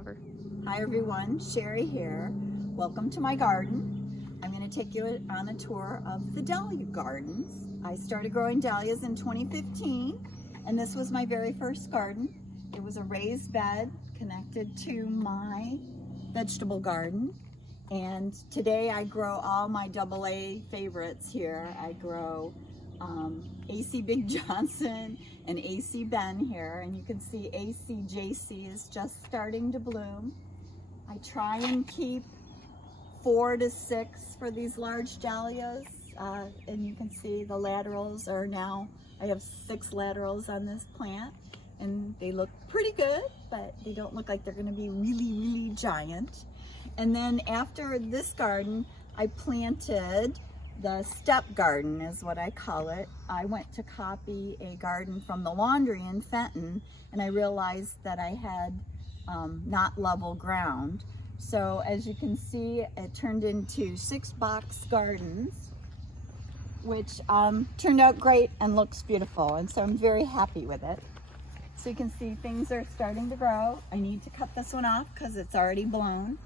whatever. Hi everyone, Sherree here. Welcome to my garden. I'm going to take you on a tour of the Dahlia gardens. I started growing dahlias in 2015, and this was my very first garden. It was a raised bed connected to my vegetable garden, and today I grow all my AA favorites here. I grow AC Big Johnson and AC Ben here, and you can see AC JC is just starting to bloom. I try and keep 4 to 6 for these large dahlias, and you can see the laterals are now, I have 6 laterals on this plant, and they look pretty good, but they don't look like they're going to be really giant. And then after this garden, I planted the step garden, is what I call it. I went to copy a garden from the laundry in Fenton, and I realized that I had not level ground. So as you can see, it turned into 6 box gardens, which turned out great and looks beautiful. And so I'm very happy with it. So you can see things are starting to grow. I need to cut this one off because it's already blown.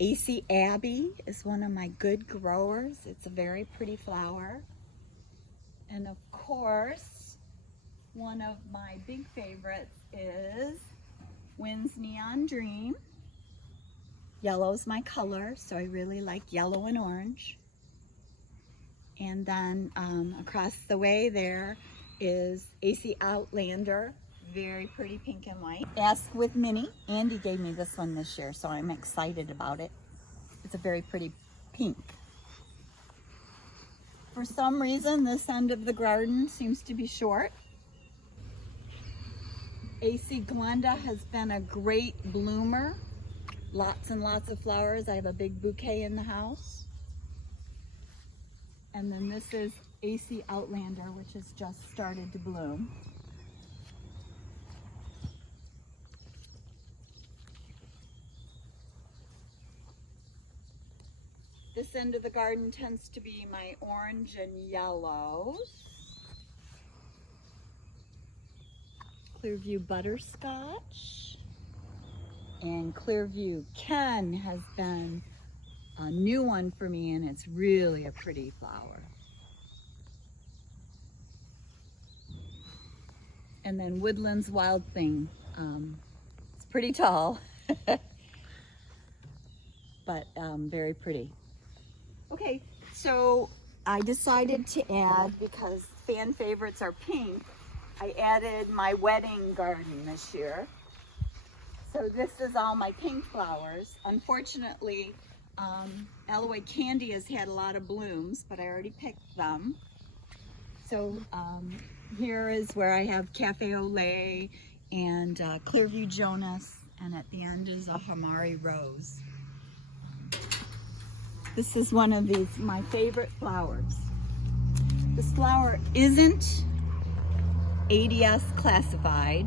AC Abby is one of my good growers. It's a very pretty flower. And of course, one of my big favorites is Wynn's Neon Dream. Yellow's my color, so I really like yellow and orange. And then across the way there is AC Outlander. Very pretty pink and white. Ask with Minnie. Andy gave me this one this year, so I'm excited about it. It's a very pretty pink. For some reason, this end of the garden seems to be short. AC Glenda has been a great bloomer. Lots and lots of flowers. I have a big bouquet in the house. And then this is AC Outlander, which has just started to bloom. This end of the garden tends to be my orange and yellows. Clearview Butterscotch. And Clearview Ken has been a new one for me, and it's really a pretty flower. And then Woodland's Wild Thing. It's pretty tall, but very pretty. Okay, so I decided to add, because fan favorites are pink, I added my wedding garden this year. So this is all my pink flowers. Unfortunately, Alloway Candy has had a lot of blooms, but I already picked them. So here is where I have Cafe Olay and Clearview Jonas, and at the end is a Hamari Rose. This is one of these, my favorite flowers. This flower isn't ADS classified.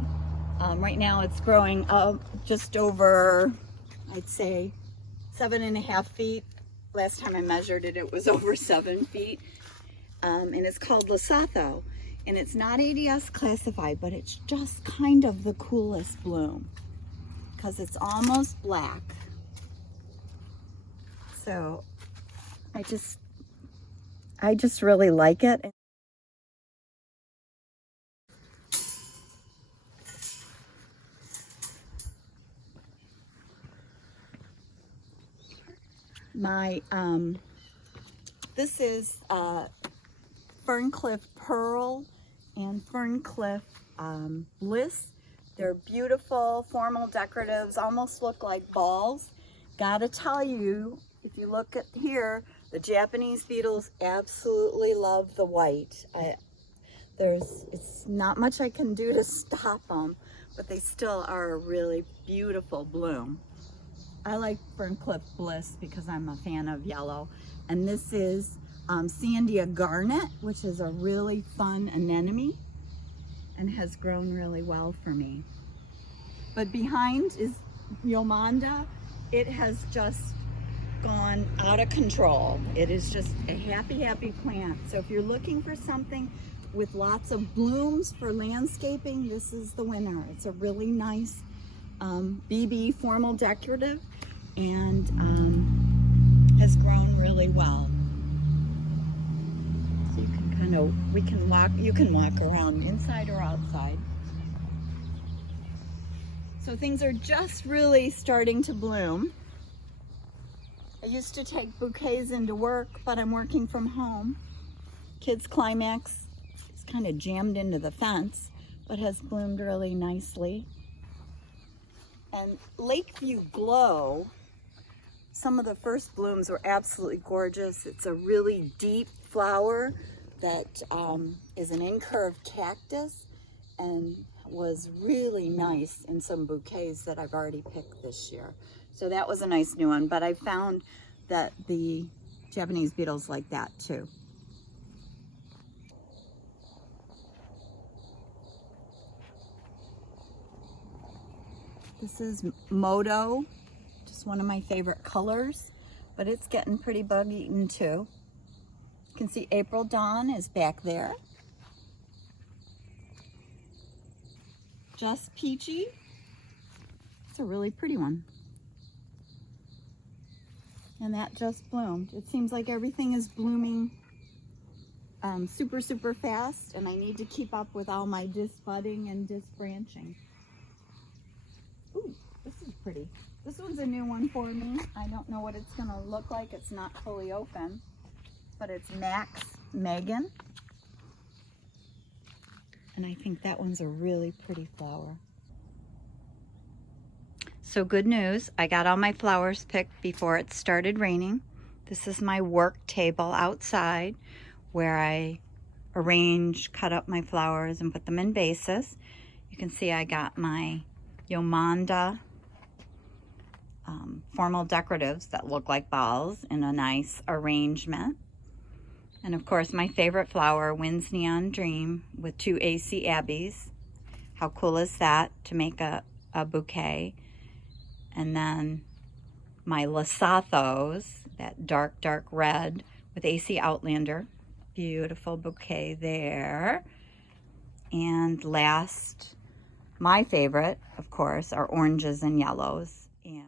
Right now it's growing up just over, I'd say, 7.5 feet. Last time I measured it, it was over 7 feet. And it's called Lesotho. And it's not ADS classified, but it's just kind of the coolest bloom because it's almost black. So I just really like it. My this is Ferncliff Pearl and Ferncliff Bliss. They're beautiful, formal decoratives, almost look like balls. Gotta tell you, if you look at here, the Japanese beetles absolutely love the white. It's not much I can do to stop them, but they still are a really beautiful bloom. I like Ferncliff Bliss because I'm a fan of yellow. And this is Sandia Garnet, which is a really fun anemone and has grown really well for me. But behind is Yomanda. It has just gone out of control. It is just a happy plant. So if you're looking for something with lots of blooms for landscaping, this is the winner. It's a really nice BB formal decorative, and has grown really well. So you can kind of, you can walk around inside or outside. So things are just really starting to bloom. I used to take bouquets into work, but I'm working from home. Kids Climax is kind of jammed into the fence, but has bloomed really nicely. And Lakeview Glow, some of the first blooms were absolutely gorgeous. It's a really deep flower that is an incurved cactus and was really nice in some bouquets that I've already picked this year. So that was a nice new one, but I found that the Japanese beetles like that too. This is Moto, just one of my favorite colors, but it's getting pretty bug eaten too. You can see April Dawn is back there. Just Peachy. It's a really pretty one. And that just bloomed. It seems like everything is blooming super, super fast, and I need to keep up with all my disc budding and disc branching. Ooh, this is pretty. This one's a new one for me. I don't know what it's gonna look like. It's not fully open, but it's Max Megan. And I think that one's a really pretty flower. So good news, I got all my flowers picked before it started raining. This is my work table outside where I arrange, cut up my flowers and put them in vases. You can see I got my Yomanda formal decoratives that look like balls in a nice arrangement. And of course my favorite flower, Wind's Neon Dream, with 2 AC Abbeys. How cool is that to make a bouquet? And then my Lesathos, that dark, dark red with AC Outlander. Beautiful bouquet there. And last, my favorite, of course, are oranges and yellows. And